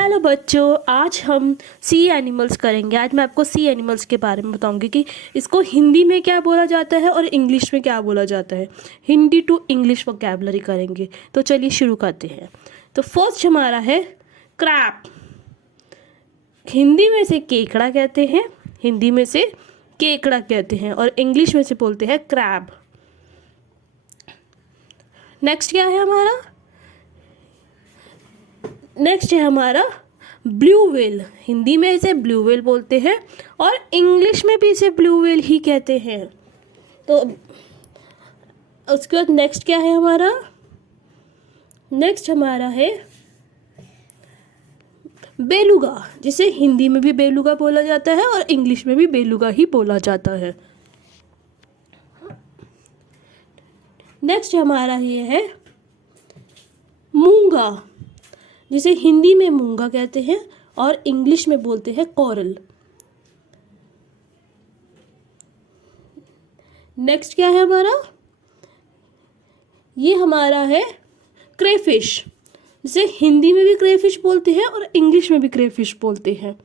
Hello बच्चों, आज हम सी एनिमल्स करेंगे। आज मैं आपको सी एनिमल्स के बारे में बताऊंगी कि इसको हिंदी में क्या बोला जाता है और इंग्लिश में क्या बोला जाता है। हिंदी टू इंग्लिश वोकैबुलरी करेंगे। तो चलिए शुरू करते हैं। तो फर्स्ट हमारा है क्रैब। हिंदी में से केकड़ा कहते हैं, हिंदी में से केकड़ा कहते हैं और इंग्लिश में से बोलते हैं क्रैब। नेक्स्ट क्या है हमारा? नेक्स्ट है हमारा ब्लू व्हेल। हिंदी में इसे ब्लू व्हेल बोलते हैं और इंग्लिश में भी इसे ब्लू व्हेल ही कहते हैं। तो उसके बाद नेक्स्ट क्या है हमारा? नेक्स्ट हमारा है बेलुगा, जिसे हिंदी में भी बेलुगा बोला जाता है और इंग्लिश में भी बेलुगा ही बोला जाता है। नेक्स्ट हमारा ये है मूंगा, जिसे हिंदी में मूंगा कहते हैं और इंग्लिश में बोलते हैं कोरल। नेक्स्ट क्या है हमारा? ये हमारा है क्रेफिश, जिसे हिंदी में भी क्रेफिश बोलते हैं और इंग्लिश में भी क्रेफिश बोलते हैं।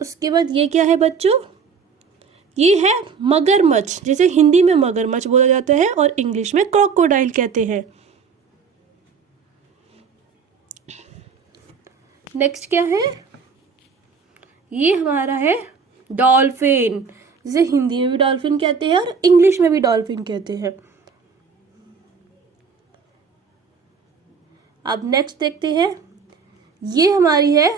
उसके बाद ये क्या है बच्चों? ये है मगरमच्छ, जिसे हिंदी में मगरमच्छ बोला जाता है और इंग्लिश में क्रोकोडाइल कहते हैं। नेक्स्ट क्या है? ये हमारा है डॉल्फिन, जिसे हिंदी में भी डॉल्फिन कहते हैं और इंग्लिश में भी डॉल्फिन कहते हैं। अब नेक्स्ट देखते हैं। ये हमारी है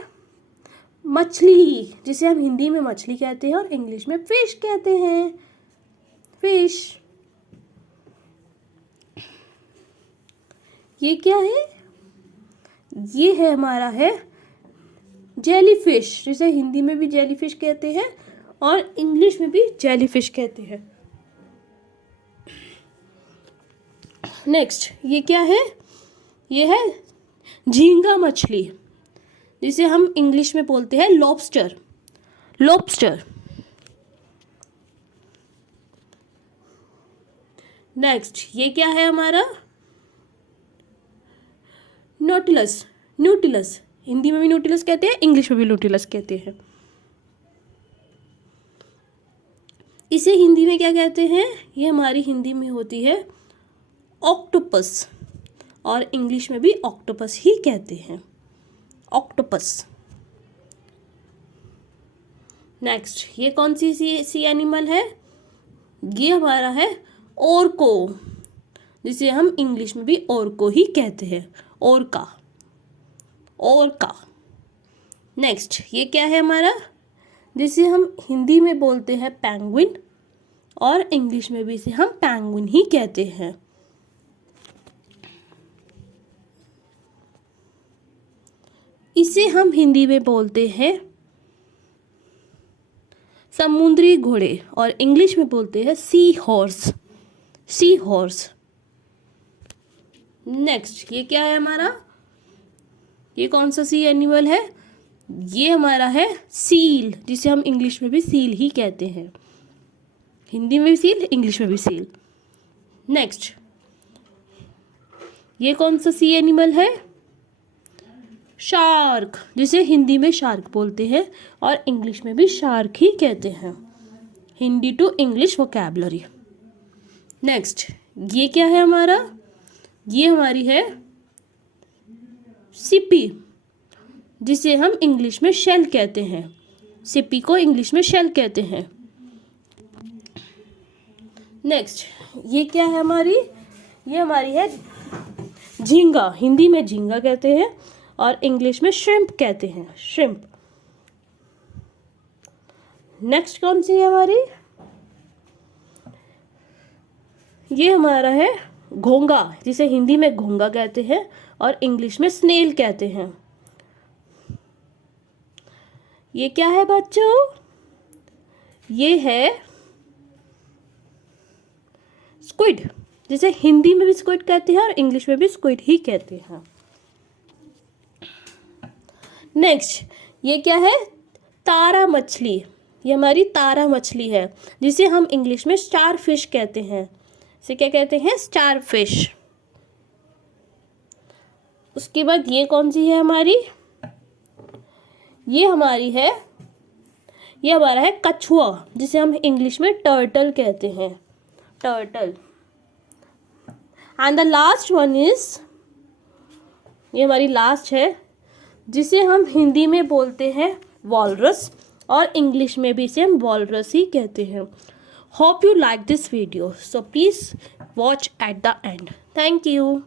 मछली, जिसे हम हिंदी में मछली कहते हैं और इंग्लिश में फिश कहते हैं। फिश। ये क्या है? ये है हमारा है जेलीफिश, जिसे हिंदी में भी जेलीफिश कहते हैं और इंग्लिश में भी जेलीफिश कहते हैं। नेक्स्ट ये क्या है? ये है झींगा मछली, जिसे हम इंग्लिश में बोलते हैं लॉबस्टर। लॉबस्टर। नेक्स्ट ये क्या है हमारा? नोटिलस। न्यूटिलस। हिंदी में भी न्यूटिलस कहते हैं, इंग्लिश में भी न्यूटिलस कहते हैं। इसे हिंदी में क्या कहते हैं? ये हमारी हिंदी में होती है ऑक्टोपस और इंग्लिश में भी ऑक्टोपस ही कहते हैं। ऑक्टोपस। नेक्स्ट ये कौन सी सी एनिमल है? ये हमारा है ओरको, जिसे हम इंग्लिश में भी ओरको ही कहते हैं। ओरका। ओरका। नेक्स्ट ये क्या है हमारा? जिसे हम हिंदी में बोलते हैं पेंगुइन और इंग्लिश में भी इसे हम पेंगुइन ही कहते हैं। इसे हम हिंदी में बोलते हैं समुद्री घोड़े और इंग्लिश में बोलते हैं sea horse. Sea horse. Next ये क्या है हमारा? ये कौन सा सी एनिमल है? ये हमारा है सील, जिसे हम इंग्लिश में भी सील ही कहते हैं। हिंदी में भी सील, इंग्लिश में भी सील। नेक्स्ट ये कौन सा सी एनिमल है? शार्क, जिसे हिंदी में शार्क बोलते हैं और इंग्लिश में भी शार्क ही कहते हैं। Hindi to English vocabulary. Next ये क्या है हमारा? ये हमारी है सिपी, जिसे हम इंग्लिश में शेल कहते हैं। सिपी को इंग्लिश में शेल कहते हैं। नेक्स्ट ये क्या है हमारी? ये हमारी है झींगा। हिंदी में झींगा कहते हैं और इंग्लिश में श्रिम्प कहते हैं। श्रिम्प। नेक्स्ट कौन सी है हमारी? ये हमारा है घोंगा, जिसे हिंदी में घोंगा कहते हैं और इंग्लिश में स्नेल कहते हैं। ये क्या है बच्चों? ये है स्क्विड, जिसे हिंदी में भी स्क्विड कहते हैं और इंग्लिश में भी स्क्विड ही कहते हैं। नेक्स्ट ये क्या है? तारा मछली। ये हमारी तारा मछली है, जिसे हम इंग्लिश में स्टार फिश कहते हैं। इसे क्या कहते हैं? Star fish. उसके बाद ये कौन सी है हमारी, ये हमारी है, ये हमारा है कछुआ, जिसे हम इंग्लिश में टर्टल कहते हैं, turtle. And the last one is, ये हमारी लास्ट है, जिसे हम हिंदी में बोलते हैं वॉलरस, और इंग्लिश में भी इसे हम वॉलरस ही कहते हैं। Hope you like this video, so please watch at the end. Thank you.